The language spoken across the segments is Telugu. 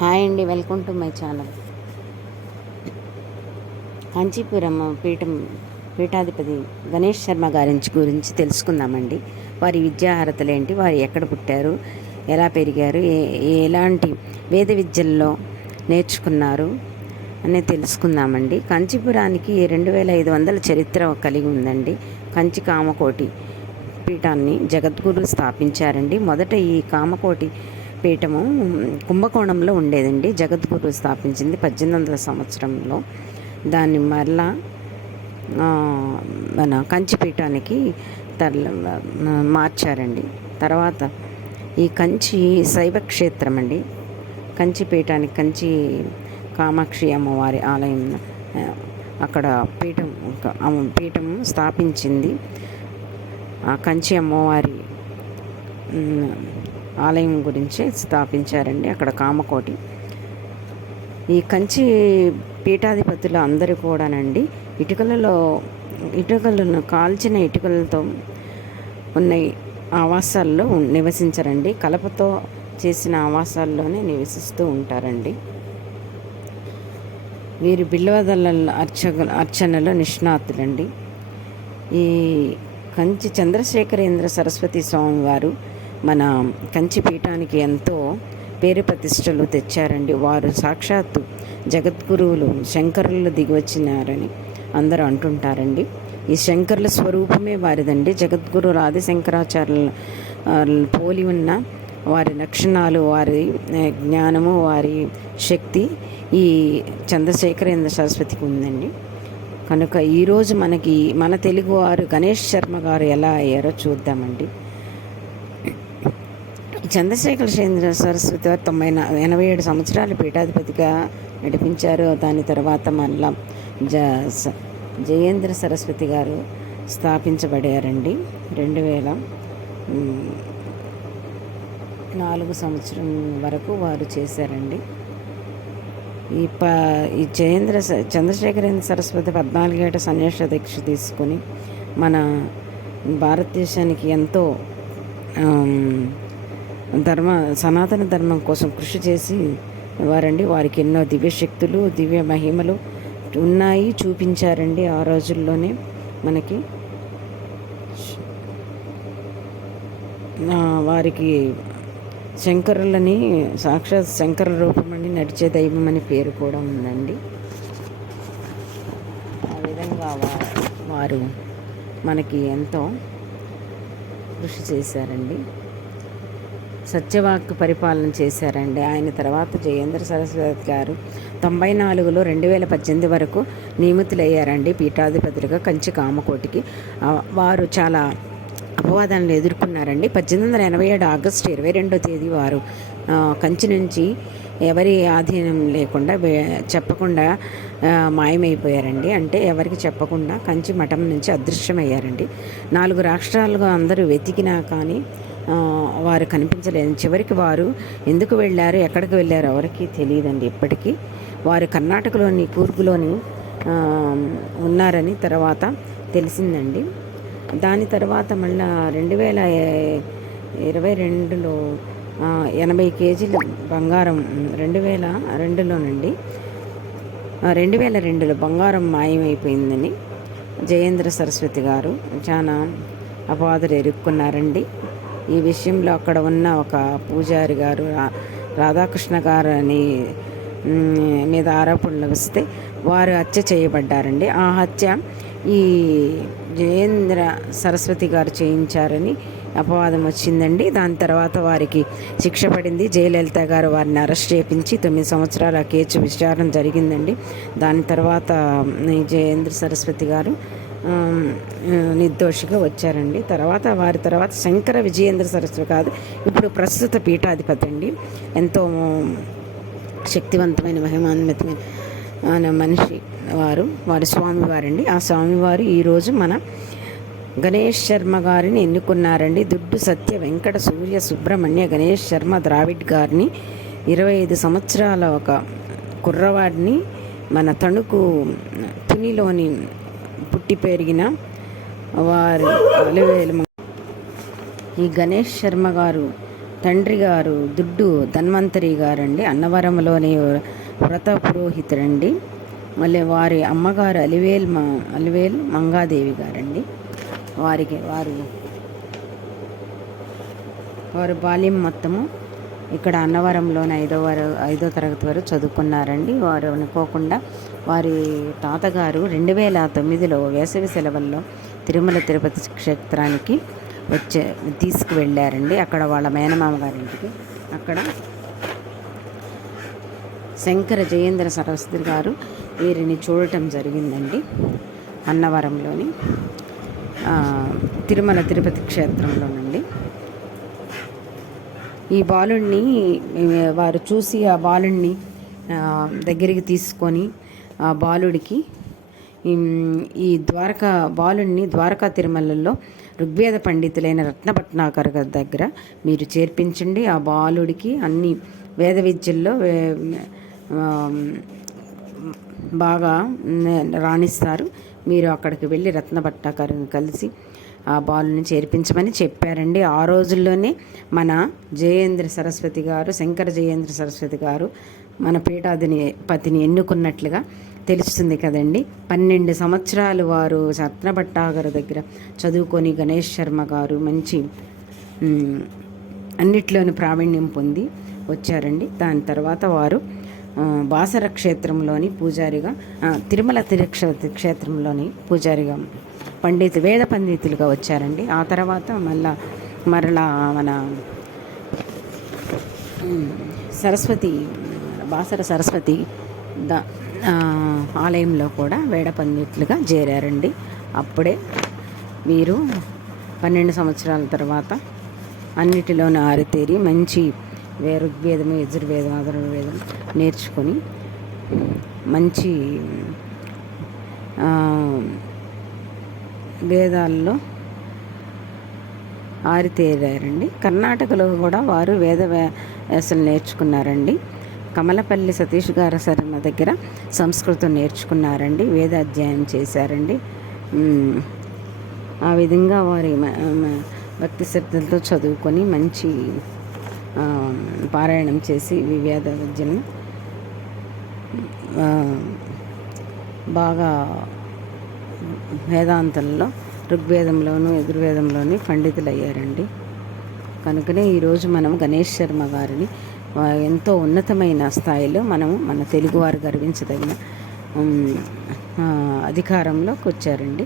హాయ్ అండి welcome to my channel. Kanchipuram పీఠం పీఠాధిపతి గణేష్ శర్మ గారి గురించి తెలుసుకుందామండి. వారి విద్యార్హతలు ఏంటి వారు ఎక్కడ పుట్టారు ఎలా పెరిగారు ఏ ఎలాంటి వేద విద్యల్లో నేర్చుకున్నారు అనేది తెలుసుకుందామండి. కాంచీపురానికి రెండు వేల ఐదు వందల చరిత్ర కలిగి ఉందండి. కంచి కామకోటి పీఠాన్ని జగద్గురు స్థాపించారండి. మొదట ఈ కామకోటి పీఠము కుంభకోణంలో ఉండేదండి. జగద్గురు స్థాపించింది పద్దెనిమిది వందల సంవత్సరంలో. దాన్ని మరలా మన కంచి పీఠానికి తరల మార్చారండి. తర్వాత ఈ కంచి శైవ క్షేత్రం అండి కంచి పీఠానికి కంచి కామాక్షి అమ్మవారి ఆలయం అక్కడ పీఠం పీఠం స్థాపించింది. ఆ కంచి అమ్మవారి ఆలయం గురించి స్థాపించారండి అక్కడ కామకోటి. ఈ కంచి పీఠాధిపతులు అందరూ కూడానండి ఇటుకలలో ఇటుకలను కాల్చిన ఇటుకలతో ఉన్న ఆవాసాల్లో నివసించరండి. కలపతో చేసిన ఆవాసాల్లోనే నివసిస్తూ ఉంటారండి. వీరు బిల్వదల అర్చ అర్చనలో నిష్ణాతులండి. ఈ కంచి చంద్రశేఖరేంద్ర సరస్వతి స్వామి వారు మన కంచి పీఠానికి ఎంతో పేరు ప్రతిష్టలు తెచ్చారండి. వారు సాక్షాత్తు జగద్గురువులు శంకరులు దిగివచ్చినారని అందరూ అంటుంటారండి. ఈ శంకరుల స్వరూపమే వారిదండి. జగద్గురు ఆదిశంకరాచార్యుల ఆ, పోలి ఉన్న వారి లక్షణాలు వారి జ్ఞానము వారి శక్తి ఈ చంద్రశేఖరేంద్ర సరస్వతికి ఉందండి. కనుక ఈరోజు మనకి మన తెలుగువారు గణేష్ శర్మ గారు ఎలా అయ్యారో చూద్దామండి. చంద్రశేఖర చంద్ర సరస్వతి వారు తొంభై ఎనభై ఏడు సంవత్సరాలు పీఠాధిపతిగా నడిపించారు. దాని తర్వాత మళ్ళా జ స- జయేంద్ర సరస్వతి గారు స్థాపించబడారండి. రెండు వేల నాలుగు సంవత్సరం వరకు వారు చేశారండి. ఈ ప ఈ జయేంద్ర స- చంద్రశేఖరేంద్ర సరస్వతి పద్నాలుగేట సన్యాస దీక్ష తీసుకొని మన భారతదేశానికి ఎంతో ధర్మ సనాతన ధర్మం కోసం కృషి చేసి వారండి. వారికి ఎన్నో దివ్య శక్తులు దివ్య మహిమలు ఉన్నాయి చూపించారండి ఆ రోజుల్లోనే మనకి. వారికి శంకరులని సాక్షాత్ శంకర రూపమని నడిచే దైవం అని పేరు కూడా ఉందండి. ఆ విధంగా వారు మనకి ఎంతో కృషి చేశారండి. సత్యవాక్ పరిపాలన చేశారండి. ఆయన తర్వాత జయేంద్ర సరస్వతి గారు తొంభై నాలుగులో రెండు వేల పద్దెనిమిది వరకు నియమితులయ్యారండి పీఠాధిపతులుగా కంచి కామకోటికి. వారు చాలా అపవాదాలను ఎదుర్కొన్నారండి. పద్దెనిమిది వందల ఎనభై ఏడు ఆగస్టు ఇరవై రెండో తేదీ వారు కంచి నుంచి ఎవరి ఆధీనం లేకుండా చెప్పకుండా మాయమైపోయారండి. అంటే ఎవరికి చెప్పకుండా కంచి మఠం నుంచి అదృశ్యమయ్యారండి. నాలుగు రాష్ట్రాలుగా అందరూ వెతికినా కానీ వారు కనిపించలేదు. చివరికి వారు ఎందుకు వెళ్ళారు ఎక్కడికి వెళ్ళారు ఎవరికీ తెలియదండి ఇప్పటికీ. వారు కర్ణాటకలోని కూర్పులోని ఉన్నారని తర్వాత తెలిసిందండి. దాని తర్వాత మళ్ళా రెండు వేల ఇరవై రెండులో ఎనభై కేజీల బంగారం రెండు వేల రెండులోనండి. రెండు వేల రెండులో బంగారం మాయమైపోయిందని జయేంద్ర సరస్వతి గారు చాలా అపవాదులు ఎరుక్కున్నారండి. ఈ విషయంలో అక్కడ ఉన్న ఒక పూజారి గారు రా- రాధాకృష్ణ గారు అని మీద ఆరోపణలు వస్తే వారు హత్య చేయబడ్డారండి. ఆ హత్య ఈ జయేంద్ర సరస్వతి గారు చేయించారని అపవాదం వచ్చిందండి. దాని తర్వాత వారికి శిక్ష పడింది. జయలలిత గారు వారిని అరెస్ట్ చేయించి తొమ్మిది సంవత్సరాల కేసు విచారణ జరిగిందండి. దాని తర్వాత జయేంద్ర సరస్వతి గారు నిర్దోషిగా వచ్చారండి. తర్వాత వారి తర్వాత శంకర విజయేంద్ర సరస్వతి కాదు ఇప్పుడు ప్రస్తుత పీఠాధిపతి అండి. ఎంతో శక్తివంతమైన మహిమాన్వితమైన అనే మనిషి వారు వారి స్వామివారండి. ఆ స్వామివారు ఈరోజు మన గణేష్ శర్మ గారిని ఎన్నుకున్నారండి. దుడ్డు సత్య వెంకట సూర్య సుబ్రహ్మణ్య గణేష్ శర్మ ద్రావిడ్ గారిని ఇరవై ఐదు సంవత్సరాల ఒక కుర్రవాడిని మన తణుకు తునిలోని పుట్టి పెరిగిన వారు అలివేలు ఈ గణేష్ శర్మ గారు తండ్రి గారు దుడ్డు ధన్వంతరి గారండి. అన్నవరంలోని వ్రత పురోహితుడండి మళ్ళీ వారి అమ్మగారు అలివేల్ మా అలివేల్ మంగాదేవి గారండి. వారికి వారు వారు బాల్యం మొత్తము ఇక్కడ అన్నవరంలోని ఐదో వారు ఐదో తరగతి వరకు చదువుకున్నారండి. వారు అనుకోకుండా వారి తాతగారు రెండు వేల తొమ్మిదిలో వేసవి సెలవుల్లో తిరుమల తిరుపతి క్షేత్రానికి వచ్చే తీసుకువెళ్ళారండి. అక్కడ వాళ్ళ మేనమామ గారింటికి అక్కడ శంకర జయేంద్ర సరస్వతి గారు వీరిని చూడటం జరిగిందండి. అన్నవరంలోని తిరుమల తిరుపతి క్షేత్రంలోనండి. ఈ బాలుణ్ణి వారు చూసి ఆ బాలుణ్ణి దగ్గరికి తీసుకొని ఆ బాలుడికి ఈ- ద్వారకా బాలుణ్ణి ద్వారకా తిరుమలలో ఋగ్వేద పండితులైన రత్నపట్నాకర్ గారి దగ్గర మీరు చేర్పించండి. ఆ బాలుడికి అన్ని వేద విద్యల్లో వే- బాగా రాణిస్తారు. మీరు అక్కడికి వెళ్ళి రత్నపట్నాకర్ని కలిసి ఆ బాలుని చేర్పించమని చెప్పారండి. ఆ రోజుల్లోనే మన జయేంద్ర సరస్వతి గారు శంకర జయేంద్ర సరస్వతి గారు మన పీఠాధిపతిని ఎన్నుకున్నట్లుగా తెలుస్తుంది కదండి. పన్నెండు సంవత్సరాలు వారు రత్నభట్టాగారు దగ్గర చదువుకొని గణేష్ శర్మ గారు మంచి అన్నిట్లోని ప్రావీణ్యం పొంది వచ్చారండి. దాని తర్వాత వారు బాసర క్షేత్రంలోని పూజారిగా తిరుమల తిరుక్ష క్షేత్రంలోని పూజారిగా పండితు వేద పండితులుగా వచ్చారండి. ఆ తర్వాత మళ్ళా మరలా మన సరస్వతి బాసర సరస్వతి ద ఆలయంలో కూడా వేడ పండితులుగా చేరారండి. అప్పుడే వీరు పన్నెండు సంవత్సరాల తర్వాత అన్నిటిలోనూ ఆరితేరి మంచి ఋగ్వేదము యజుర్వేదం అధర్వవేదం నేర్చుకొని మంచి వేదాల్లో ఆరితేరారండి. కర్ణాటకలో కూడా వారు వేద వేసలు నేర్చుకున్నారండి. కమలపల్లి సతీష్ గారు శర్మ దగ్గర సంస్కృతం నేర్చుకున్నారండి వేద అధ్యయనం చేశారండి ఆ విధంగా వారి భక్తి శ్రద్ధలతో చదువుకొని మంచి పారాయణం చేసి ఈ వేద విద్యను బాగా వేదాంతంలో ఋగ్వేదంలోను యజుర్వేదంలోని పండితులు అయ్యారండి కనుకనే ఈరోజు మనం గణేష్ శర్మ గారిని ఎంతో ఉన్నతమైన స్థాయిలో మనము మన తెలుగువారు గర్వించదగిన అధికారంలోకి వచ్చారండి.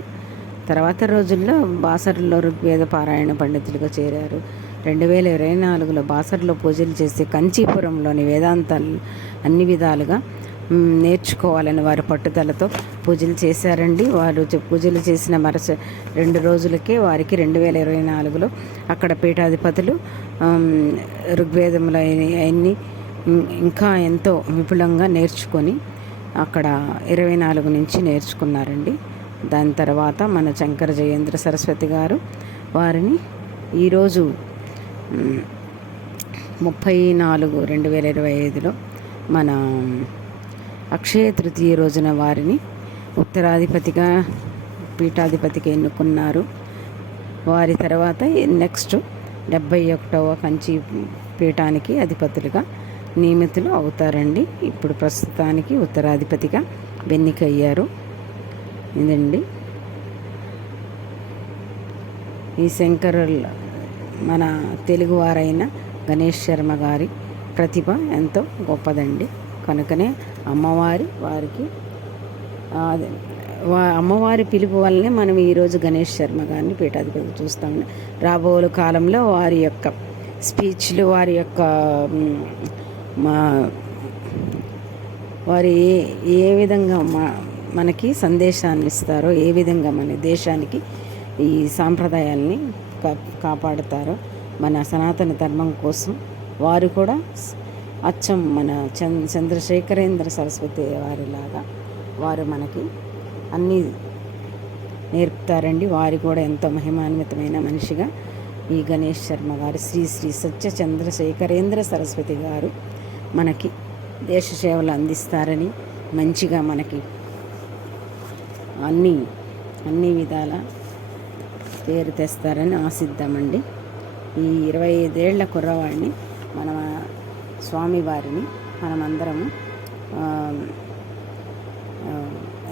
తర్వాత రోజుల్లో బాసరులో ఋగ్వేద పారాయణ పండితులుగా చేరారు. రెండు వేల ఇరవై నాలుగులో బాసర్లో పూజలు చేసి కంచీపురంలోని వేదాంతాలు అన్ని విధాలుగా నేర్చుకోవాలని వారి పట్టుదలతో పూజలు చేశారండి. వారు పూజలు చేసిన మరుస రెండు రోజులకే వారికి రెండు వేల ఇరవై నాలుగులో అక్కడ పీఠాధిపతులు ఆమ్, ఋగ్వేదంలో అన్ని ఇంకా ఎంతో విపులంగా నేర్చుకొని అక్కడ ఇరవై నాలుగు నుంచి నేర్చుకున్నారండి. దాని తర్వాత మన శంకర జయేంద్ర సరస్వతి గారు వారిని ఈరోజు ముప్పై నాలుగు రెండు వేల ఇరవై ఐదులో మన అక్షయ తృతీయ రోజున వారిని ఉత్తరాధిపతిగా పీఠాధిపతిగా ఎన్నుకున్నారు. వారి తర్వాత నెక్స్ట్ డెబ్బై ఒకటవ కంచి పీఠానికి అధిపతులుగా నియమితులు అవుతారండి. ఇప్పుడు ప్రస్తుతానికి ఉత్తరాధిపతిగా ఎన్నికయ్యారు. ఇదండి. ఈ శంకరుల మన తెలుగువారైన గణేష్ శర్మ గారి ప్రతిభ ఎంతో గొప్పదండి. కనుకనే అమ్మవారి వారికి వా- అమ్మవారి పిలుపు వల్లనే మనం ఈరోజు గణేష్ శర్మ గారిని పీఠాధిపతి చూస్తాము రాబోలు కాలంలో వారి యొక్క స్పీచ్లు వారి యొక్క మా వారు ఏ ఏ విధంగా మా మనకి సందేశాన్ని ఇస్తారో ఏ విధంగా మన దేశానికి ఈ సాంప్రదాయాల్ని కాపాడుతారో మన సనాతన ధర్మం కోసం. వారు కూడా అచ్చం మన చంద్ర చంద్రశేఖరేంద్ర సరస్వతి వారిలాగా వారు మనకి అన్నీ నేర్పుతారండి. వారు కూడా ఎంతో మహిమాన్వితమైన మనిషిగా ఈ గణేష్ శర్మ గారు శ్రీ శ్రీ సత్య చంద్రశేఖరేంద్ర సరస్వతి గారు మనకి దేశ సేవలు అందిస్తారని మంచిగా మనకి అన్నీ అన్ని విధాల పేరు తెస్తారని ఆశిద్దామండి. ఈ ఇరవై ఐదేళ్ళ కుర్రవాడిని మన స్వామివారిని మనమందరము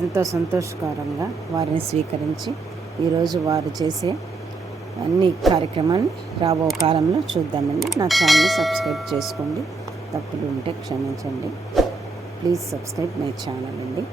ఎంతో సంతోషకరంగా వారిని స్వీకరించి ఈరోజు వారు చేసే అన్ని కార్యక్రమాన్ని రాబో కాలంలో చూద్దామండి. నా ఛానల్ సబ్స్క్రైబ్ చేసుకోండి. తప్పులు ఉంటే క్షమించండి. ప్లీజ్ సబ్స్క్రైబ్ మై ఛానల్ అండి.